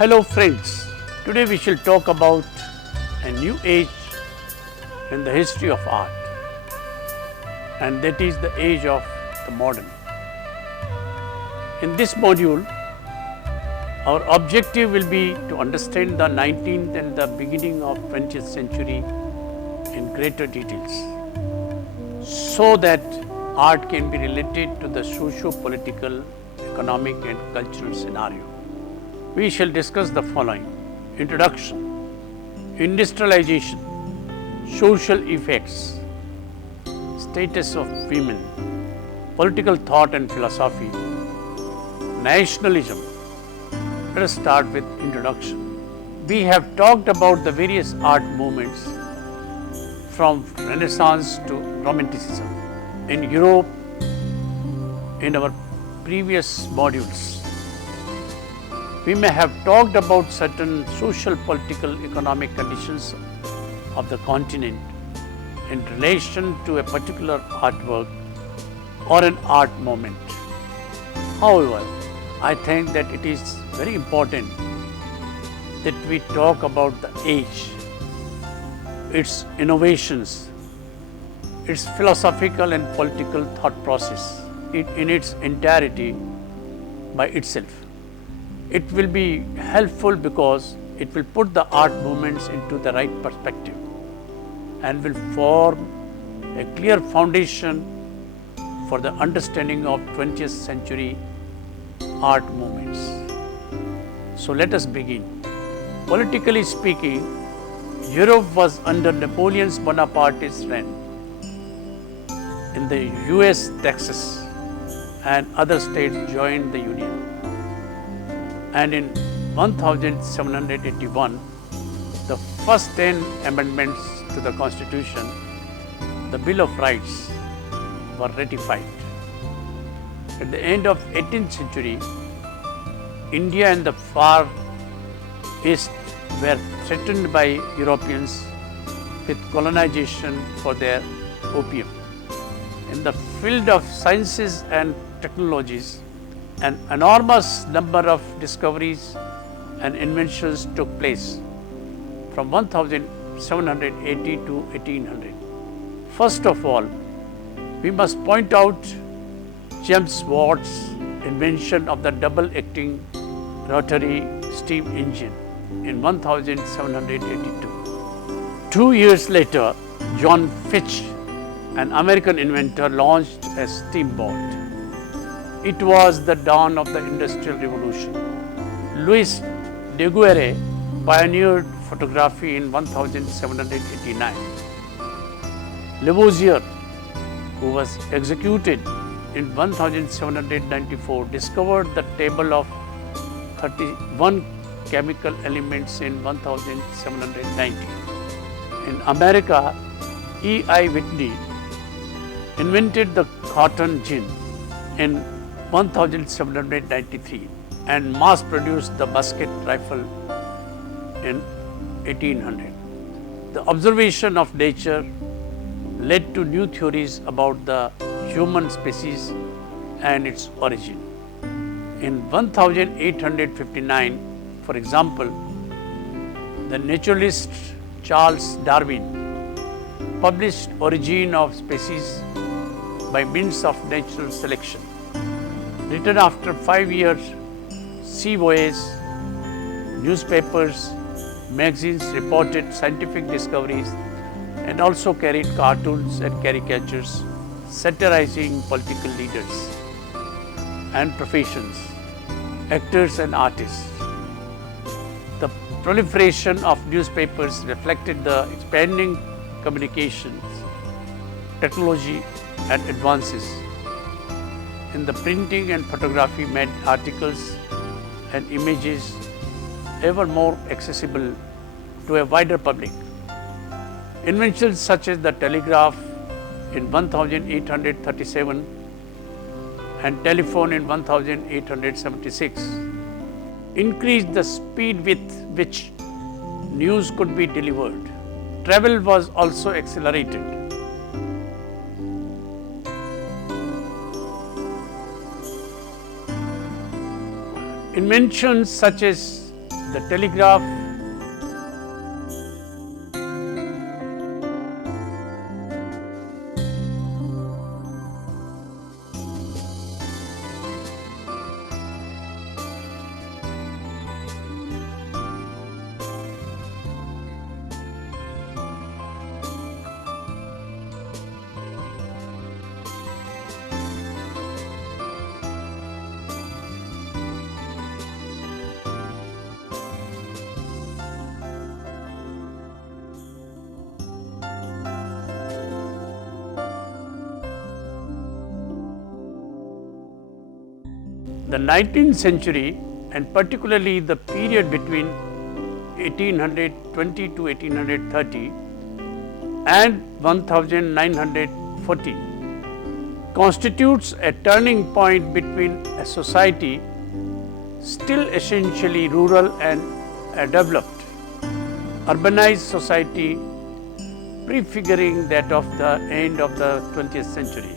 Hello friends, today we shall talk about a new age in the history of art, and that is the age of the modern. In this module, our objective will be to understand the 19th and the beginning of 20th century in greater details, so that art can be related to the socio-political, economic and cultural scenario. We shall discuss the following: introduction, industrialization, social effects, status of women, political thought and philosophy, nationalism. Let us start with introduction. We have talked about the various art movements from Renaissance to Romanticism in Europe in our previous modules. We may have talked about certain social, political, economic conditions of the continent in relation to a particular artwork or an art moment. However, I think that it is very important that we talk about the age, its innovations, its philosophical and political thought process in its entirety by itself. It will be helpful because it will put the art movements into the right perspective and will form a clear foundation for the understanding of 20th century art movements. So let us begin. Politically speaking, Europe was under Napoleon Bonaparte's reign. In the US, Texas and other states joined the Union. And in 1781, the first 10 amendments to the Constitution, the Bill of Rights, were ratified. At the end of 18th century, India and the Far East were threatened by Europeans with colonization for their opium. In the field of sciences and technologies, an enormous number of discoveries and inventions took place from 1780 to 1800. First of all, we must point out James Watt's invention of the double-acting rotary steam engine in 1782. 2 years later, John Fitch, an American inventor, launched a steamboat. It was the dawn of the Industrial Revolution. Louis Daguerre pioneered photography in 1789. Lavoisier, who was executed in 1794, discovered the table of 31 chemical elements in 1790. In America, E.I. Whitney invented the cotton gin in 1793 and mass-produced the musket rifle in 1800. The observation of nature led to new theories about the human species and its origin. In 1859, for example, the naturalist Charles Darwin published Origin of Species by means of natural selection. Written after 5 years, sea voyages, newspapers, magazines reported scientific discoveries and also carried cartoons and caricatures satirizing political leaders and professions, actors and artists. The proliferation of newspapers reflected the expanding communications, technology and advances in the printing and photography made articles and images ever more accessible to a wider public. Inventions such as the telegraph in 1837 and telephone in 1876 increased the speed with which news could be delivered. Travel was also accelerated. Inventions such as the telegraph, the 19th century, and particularly the period between 1820 to 1830 and 1940, constitutes a turning point between a society still essentially rural and a developed, urbanized society prefiguring that of the end of the 20th century.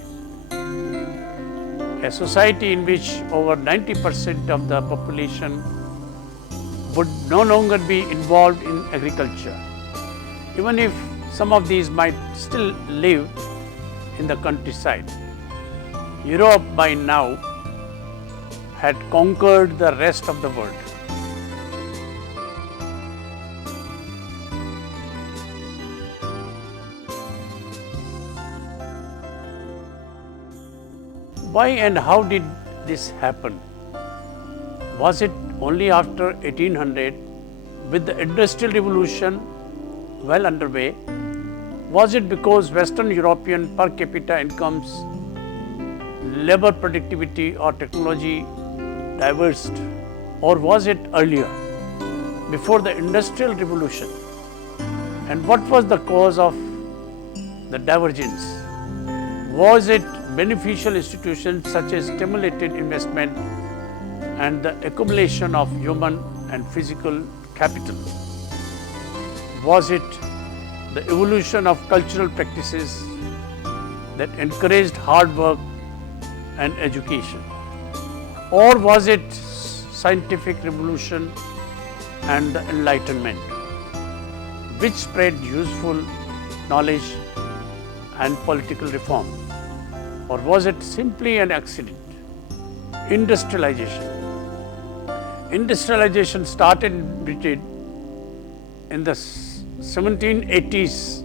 A society in which over 90% of the population would no longer be involved in agriculture, even if some of these might still live in the countryside. Europe by now had conquered the rest of the world. Why and how did this happen? Was it only after 1800, with the Industrial Revolution well underway? Was it because Western European per capita incomes, labor productivity or technology diverged? Or was it earlier, before the Industrial Revolution? And what was the cause of the divergence? Was it beneficial institutions such as stimulated investment and the accumulation of human and physical capital? Was it the evolution of cultural practices that encouraged hard work and education? Or was it scientific revolution and the Enlightenment, which spread useful knowledge and political reform? Or was it simply an accident? Industrialization. Industrialization started in Britain in the 1780s,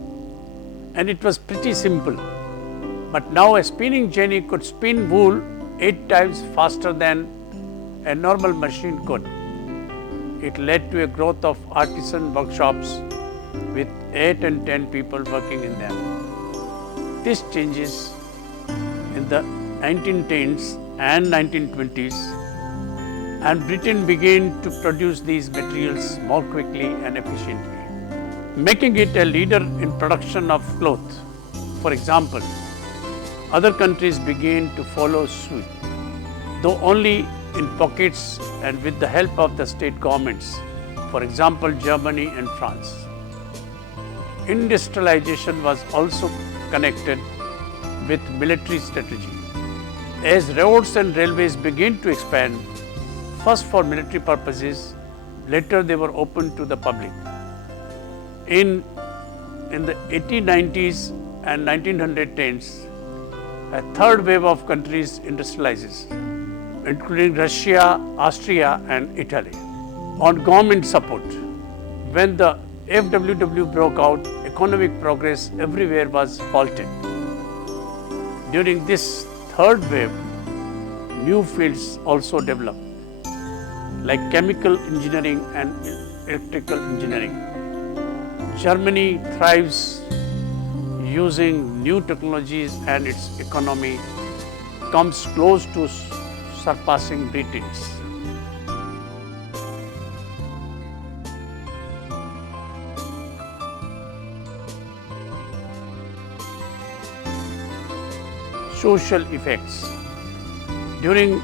and it was pretty simple. But now a spinning jenny could spin wool 8 times faster than a normal machine could. It led to a growth of artisan workshops with 8 and 10 people working in them. This changes in the 1910s and 1920s, and Britain began to produce these materials more quickly and efficiently, making it a leader in production of cloth. For example, other countries began to follow suit, though only in pockets and with the help of the state governments, for example, Germany and France. Industrialization was also connected with military strategy. As roads and railways began to expand, first for military purposes, later they were open to the public. In the 1890s and 1910s, a third wave of countries industrializes, including Russia, Austria and Italy, on government support. When the FWW broke out, economic progress everywhere was halted. During this third wave, new fields also developed, like chemical engineering and electrical engineering. Germany thrives using new technologies, and its economy comes close to surpassing Britain's. Social effects. During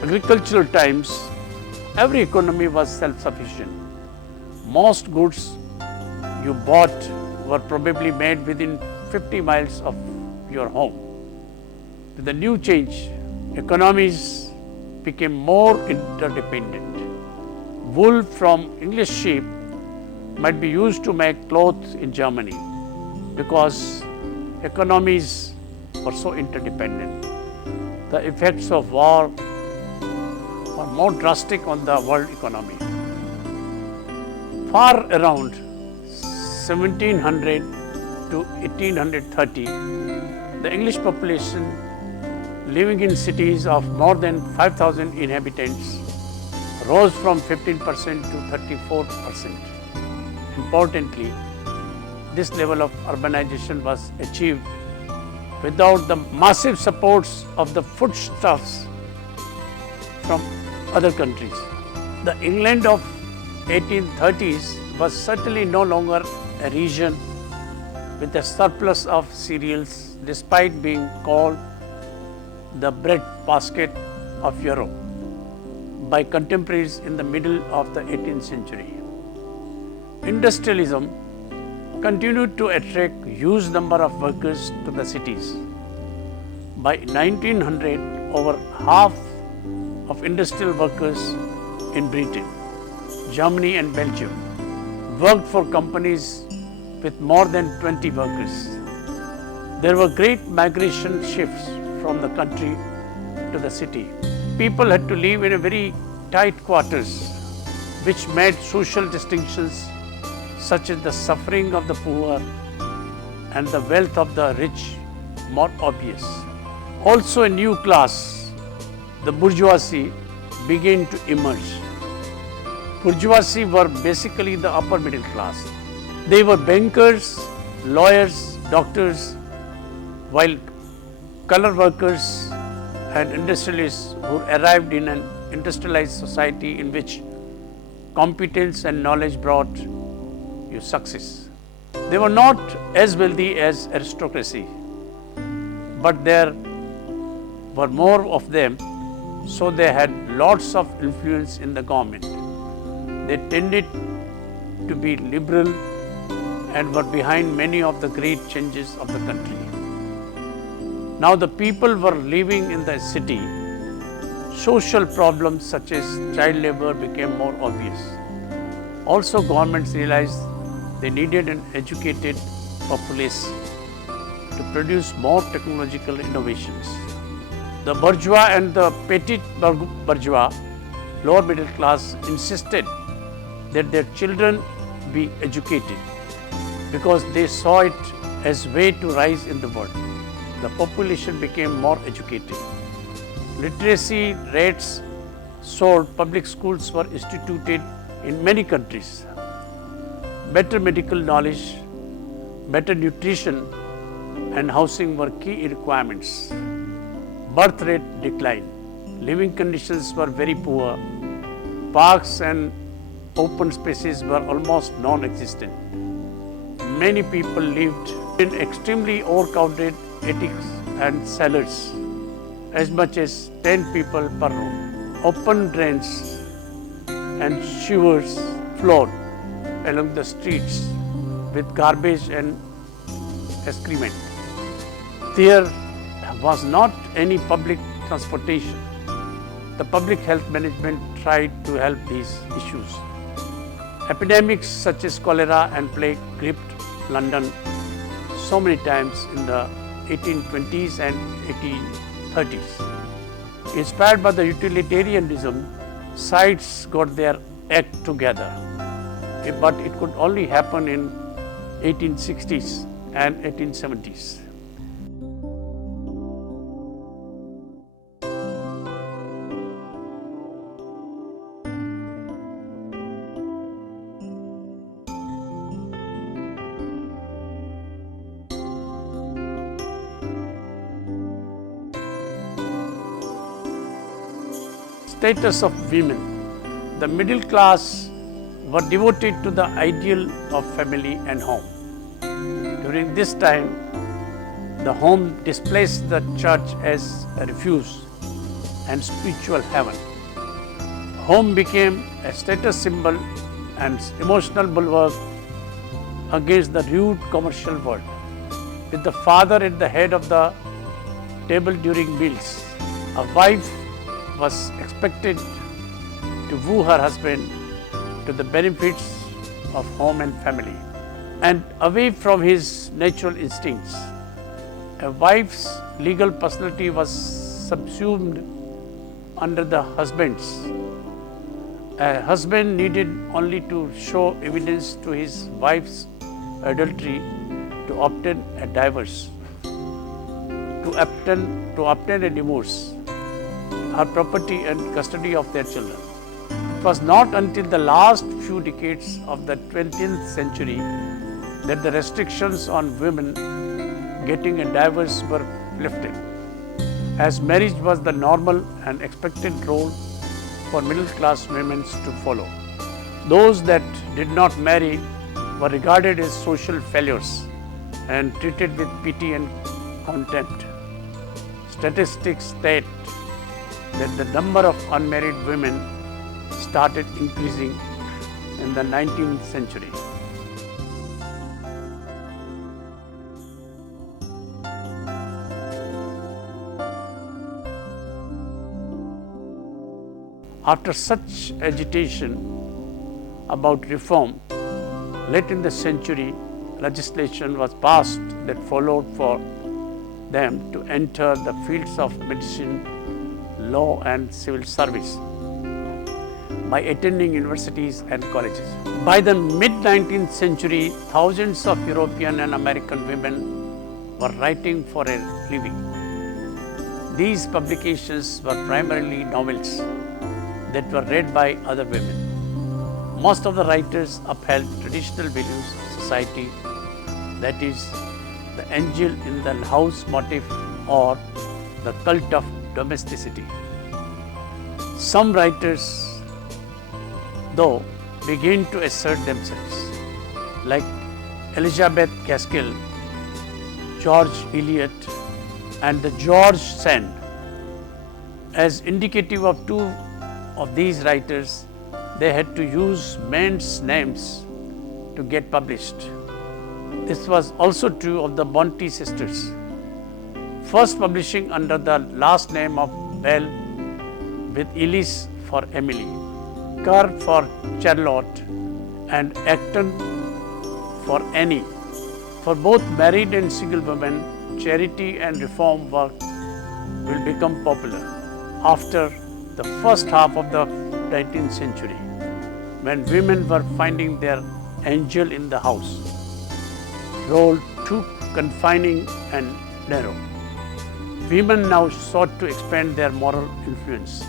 agricultural times, every economy was self-sufficient. Most goods you bought were probably made within 50 miles of your home. With the new change, economies became more interdependent. wool from English sheep might be used to make clothes in Germany because economies were so interdependent. The effects of war were more drastic on the world economy. Far around 1700 to 1830, the English population living in cities of more than 5,000 inhabitants rose from 15% to 34%. Importantly, this level of urbanization was achieved without the massive supports of the foodstuffs from other countries. The England of 1830s was certainly no longer a region with a surplus of cereals, despite being called the bread basket of Europe by contemporaries in the middle of the 18th century. Industrialism continued to attract huge number of workers to the cities. By 1900, over half of industrial workers in Britain, Germany and Belgium worked for companies with more than 20 workers. There were great migration shifts from the country to the city. People had to live in a very tight quarters, which made social distinctions such as the suffering of the poor and the wealth of the rich more obvious. Also a new class, the bourgeoisie, began to emerge. Bourgeoisie were basically the upper middle class. They were bankers, lawyers, doctors, while color workers and industrialists who arrived in an industrialized society in which competence and knowledge brought you success. They were not as wealthy as aristocracy, but there were more of them, so they had lots of influence in the government. They tended to be liberal and were behind many of the great changes of the country. Now the people were living in the city. Social problems such as child labor became more obvious. Also, governments realized they needed an educated populace to produce more technological innovations. The bourgeois and the petit bourgeois, lower middle class, insisted that their children be educated because they saw it as way to rise in the world. The population became more educated. Literacy rates soared, public schools were instituted in many countries. Better medical knowledge, better nutrition and housing were key requirements. Birth rate declined. Living conditions were very poor. Parks and open spaces were almost non-existent. Many people lived in extremely overcrowded attics and cellars, as much as 10 people per room. Open drains and sewers flowed along the streets with garbage and excrement. There was not any public transportation. The public health management tried to help these issues. Epidemics such as cholera and plague gripped London so many times in the 1820s and 1830s. Inspired by the utilitarianism, sides got their act together. But it could only happen in 1860s and 1870s. Status of women. The middle class were devoted to the ideal of family and home. During this time, the home displaced the church as a refuge and spiritual heaven. Home became a status symbol and emotional bulwark against the rude commercial world. With the father at the head of the table during meals, a wife was expected to woo her husband to the benefits of home and family, and away from his natural instincts. A wife's legal personality was subsumed under the husband's. A husband needed only to show evidence to his wife's adultery to obtain a divorce, to obtain a divorce, her property and custody of their children. It was not until the last few decades of the 20th century that the restrictions on women getting a divorce were lifted, as marriage was the normal and expected role for middle class women to follow. Those that did not marry were regarded as social failures and treated with pity and contempt. Statistics state that the number of unmarried women started increasing in the 19th century. After such agitation about reform, late in the century, legislation was passed that followed for them to enter the fields of medicine, law and civil service by attending universities and colleges. By the mid-19th century, thousands of European and American women were writing for a living. These publications were primarily novels that were read by other women. Most of the writers upheld traditional values of society, that is, the angel in the house motif or the cult of domesticity. Some writers, though, began to assert themselves, like Elizabeth Gaskell, George Eliot, and the George Sand. As indicative of two of these writers, they had to use men's names to get published. This was also true of the Bronte sisters, first publishing under the last name of Bell, with Ellis for Emily, Kerr for Charlotte, and Acton for Annie. For both married and single women, charity and reform work will become popular after the first half of the 19th century, when women were finding their angel in the house role too confining and narrow. Women now sought to expand their moral influence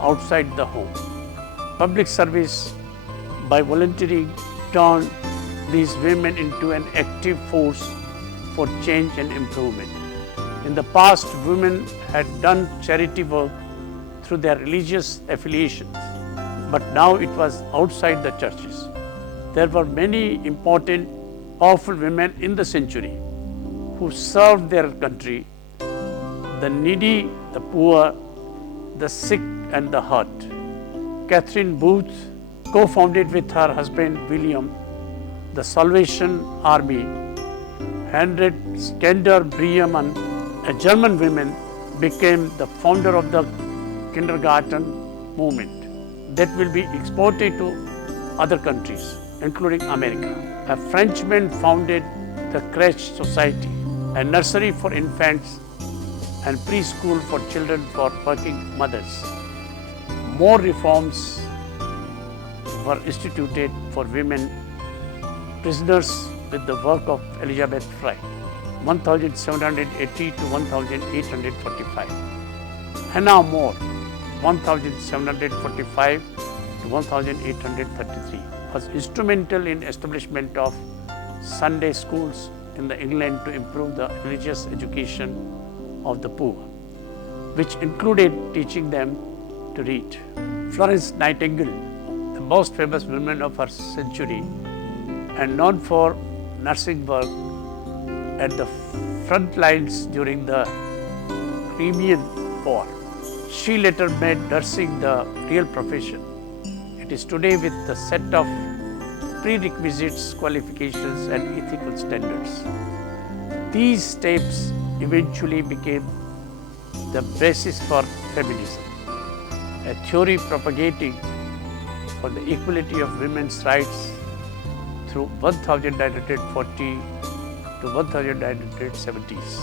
outside the home. Public service by volunteering turned these women into an active force for change and improvement. In the past, women had done charity work through their religious affiliations, but now it was outside the churches. There were many important, powerful women in the century who served their country, the needy, the poor, the sick and the hurt. Catherine Booth co-founded with her husband William the Salvation Army. Harriet Schneider Briemann, a German woman, became the founder of the kindergarten movement that will be exported to other countries, including America. A Frenchman founded the Crèche Society, a nursery for infants and preschool for children for working mothers. More reforms were instituted for women prisoners with the work of Elizabeth Fry, 1780 to 1845. Hannah More, 1745 to 1833, was instrumental in establishment of Sunday schools in England to improve the religious education of the poor, which included teaching them to read. Florence Nightingale, the most famous woman of her century and known for nursing work at the front lines during the Crimean War. She later made nursing the real profession. It is today with the set of prerequisites, qualifications and ethical standards. These steps eventually became the basis for feminism, a theory propagating for the equality of women's rights through 1940 to 1970s.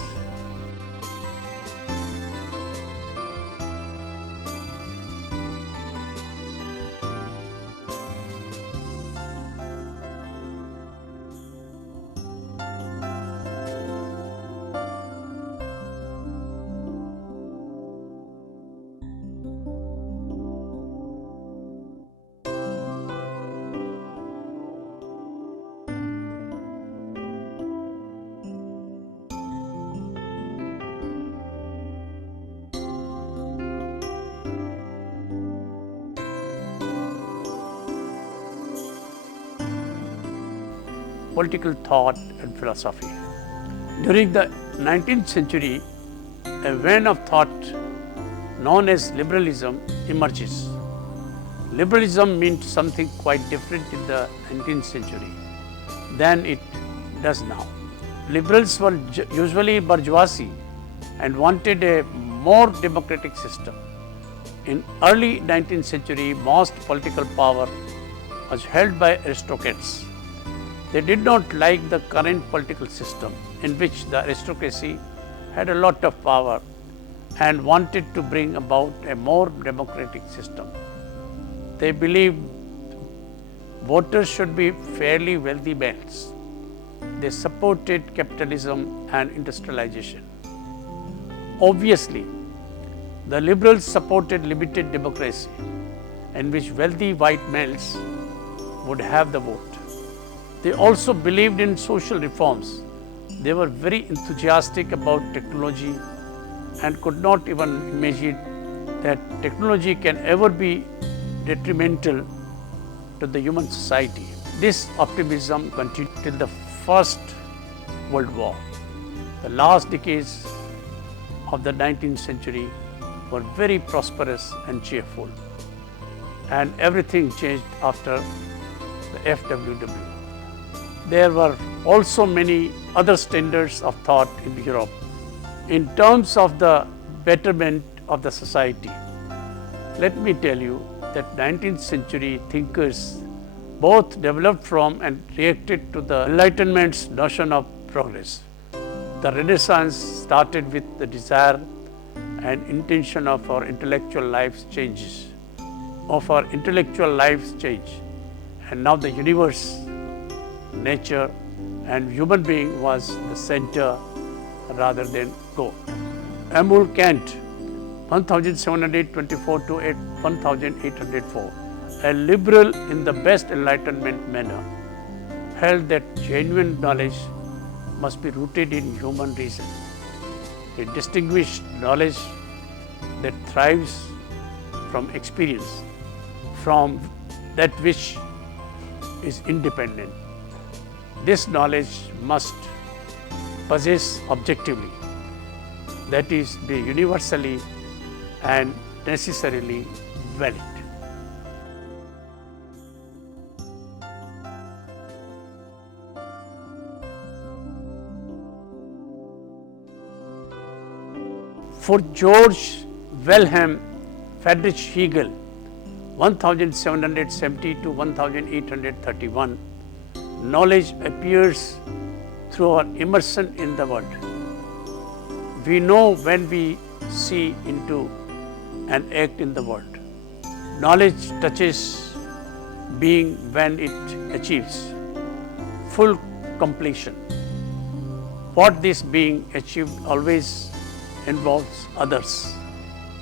Political thought and philosophy. During the 19th century, a vein of thought known as liberalism emerges. Liberalism meant something quite different in the 19th century than it does now. Liberals were usually bourgeoisie and wanted a more democratic system. In early 19th century, most political power was held by aristocrats. They did not like the current political system in which the aristocracy had a lot of power and wanted to bring about a more democratic system. They believed voters should be fairly wealthy males. They supported capitalism and industrialization. Obviously, the liberals supported limited democracy in which wealthy white males would have the vote. They also believed in social reforms. They were very enthusiastic about technology and could not even imagine that technology can ever be detrimental to the human society. This optimism continued till the First World War. The last decades of the 19th century were very prosperous and cheerful, and everything changed after the FWW. There were also many other standards of thought in Europe in terms of the betterment of the society. Let me tell you that 19th century thinkers both developed from and reacted to the Enlightenment's notion of progress. The Renaissance started with the desire and intention of our intellectual lives changes, and now the universe, nature and human being was the center rather than goal. Immanuel Kant, 1724 to 1804, a liberal in the best Enlightenment manner, held that genuine knowledge must be rooted in human reason. He distinguished knowledge that thrives from experience from that which is independent. This knowledge must possess objectively, that is, be universally and necessarily valid. For George Wilhelm Friedrich Hegel, 1770 to 1831, knowledge appears through our immersion in the world. We know when we see into and act in the world. Knowledge touches being when it achieves full completion. What this being achieved always involves others,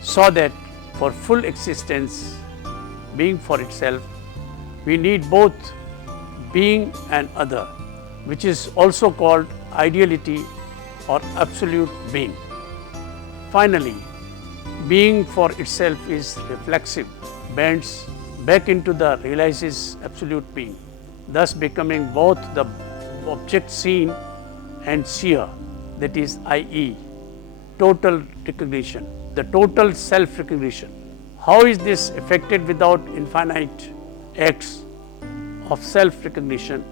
so that for full existence, being for itself, we need both being and other, which is also called ideality or absolute being. Finally, being for itself is reflexive, bends back into the realizes absolute being, thus becoming both the object seen and seer, that is, i.e., total recognition, the total self-recognition. How is this effected without infinite acts of self-recognition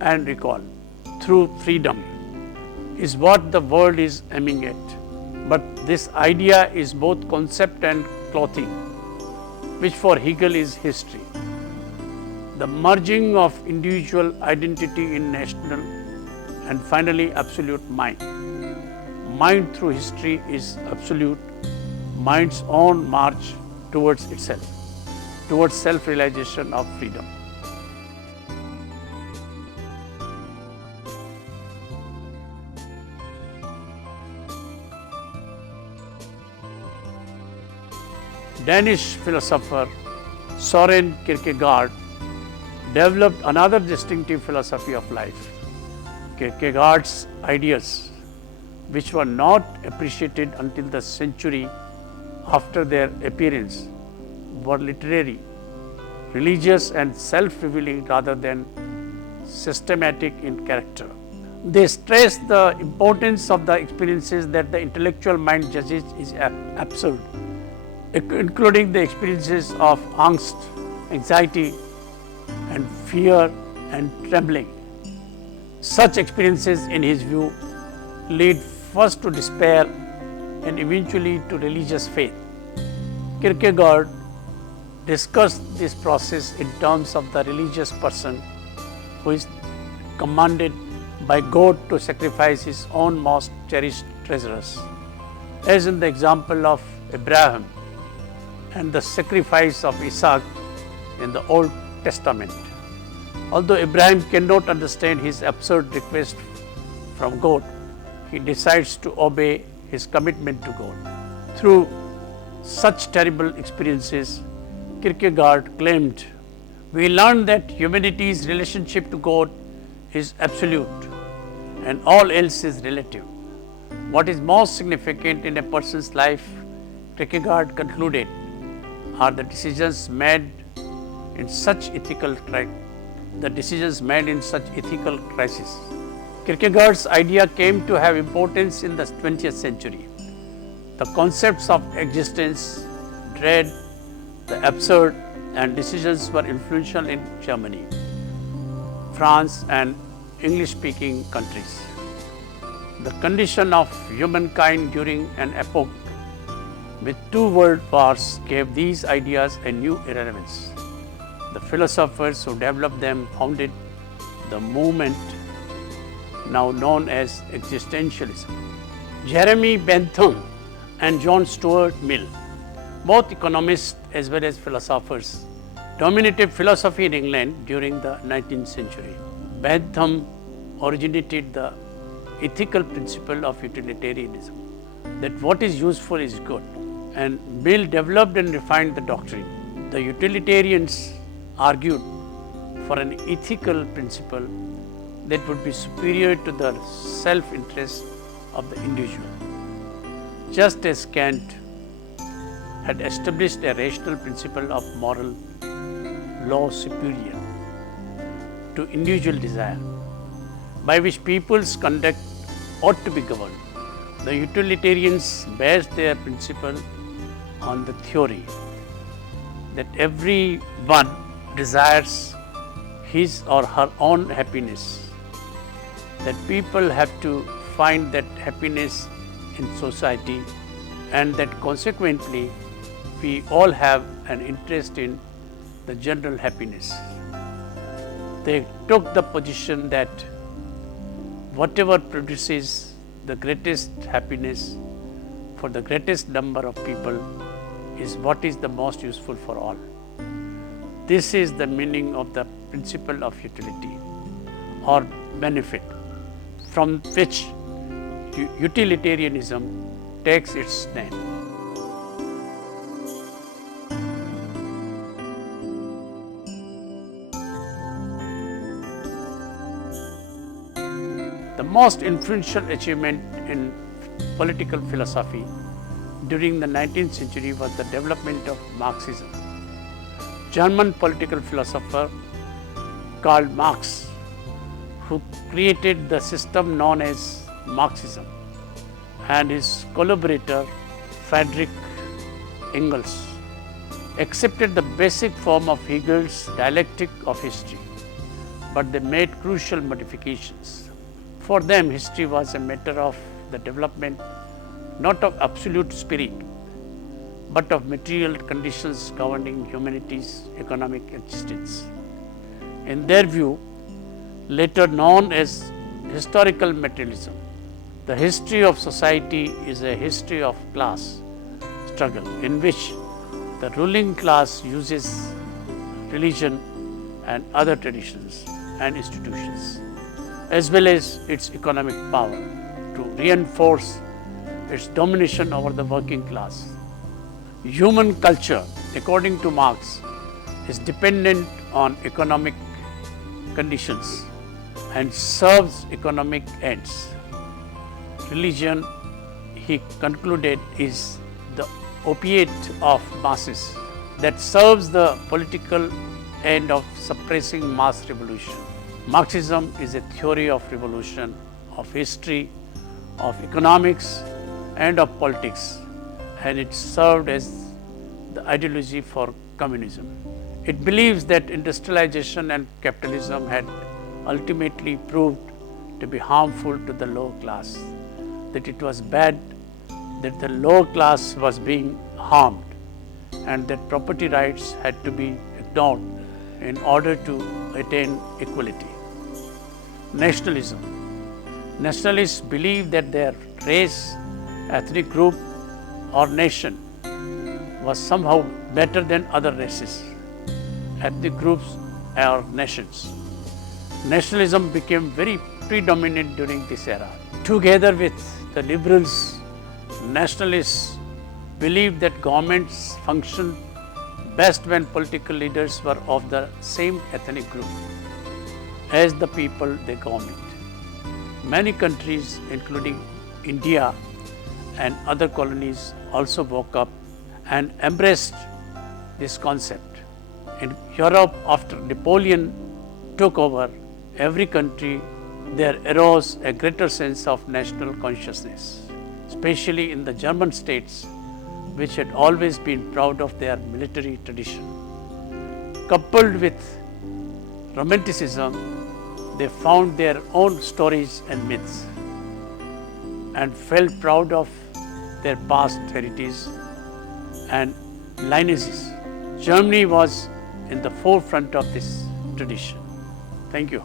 and recall? Through freedom is what the world is aiming at. But this idea is both concept and clothing, which for Hegel is history. the merging of individual identity in national, and finally absolute mind. Mind through history is absolute, mind's own march towards itself, towards self-realization of freedom. Danish philosopher Søren Kierkegaard developed another distinctive philosophy of life. Kierkegaard's ideas, which were not appreciated until the century after their appearance, were literary, religious and self-revealing rather than systematic in character. They stress the importance of the experiences that the intellectual mind judges is absurd, including the experiences of angst, anxiety and fear and trembling. Such experiences, in his view, lead first to despair and eventually to religious faith. Kierkegaard discussed this process in terms of the religious person who is commanded by God to sacrifice his own most cherished treasures, as in the example of Abraham and the sacrifice of Isaac in the Old Testament. Although Abraham cannot understand his absurd request from God, he decides to obey his commitment to God. Through such terrible experiences, Kierkegaard claimed, we learn that humanity's relationship to God is absolute and all else is relative. What is most significant in a person's life, Kierkegaard concluded, are the decisions made in such ethical crisis. Kierkegaard's idea came to have importance in the 20th century. The concepts of existence, dread, the absurd, and decisions were influential in Germany, France, and English-speaking countries. The condition of humankind during an epoch with two world wars gave these ideas a new relevance. The philosophers who developed them founded the movement now known as existentialism. Jeremy Bentham and John Stuart Mill, both economists as well as philosophers, dominated philosophy in England during the 19th century. Bentham originated the ethical principle of utilitarianism, that what is useful is good, and Mill developed and refined the doctrine. The utilitarians argued for an ethical principle that would be superior to the self-interest of the individual. Just as Kant had established a rational principle of moral law superior to individual desire, by which people's conduct ought to be governed, the utilitarians based their principle on the theory that everyone desires his or her own happiness, that people have to find that happiness in society, and that consequently we all have an interest in the general happiness. They took the position that whatever produces the greatest happiness for the greatest number of people is what is the most useful for all. This is the meaning of the principle of utility or benefit, from which utilitarianism takes its stand. The most influential achievement in political philosophy during the 19th century was the development of Marxism. German political philosopher Karl Marx, who created the system known as Marxism, and his collaborator Friedrich Engels accepted the basic form of Hegel's dialectic of history, but they made crucial modifications. For them, history was a matter of the development not of absolute spirit, but of material conditions governing humanity's economic existence. In their view, later known as historical materialism, the history of society is a history of class struggle in which the ruling class uses religion and other traditions and institutions, as well as its economic power, to reinforce its domination over the working class. Human culture, according to Marx, is dependent on economic conditions and serves economic ends. Religion, he concluded, is the opiate of masses that serves the political end of suppressing mass revolution. Marxism is a theory of revolution, of history, of economics and of politics, and it served as the ideology for communism. It believes that industrialization and capitalism had ultimately proved to be harmful to the lower class, that it was bad, that the lower class was being harmed, and that property rights had to be ignored in order to attain equality. Nationalism. Nationalists believe that their race, ethnic group or nation was somehow better than other races, ethnic groups or nations. Nationalism became very predominant during this era. Together with the liberals, nationalists believed that governments functioned best when political leaders were of the same ethnic group as the people they governed. Many countries, including India and other colonies, also woke up and embraced this concept. In Europe, after Napoleon took over every country, there arose a greater sense of national consciousness, especially in the German states, which had always been proud of their military tradition. Coupled with Romanticism, they found their own stories and myths and felt proud of their past heritage and lineages. Germany was in the forefront of this tradition. Thank you.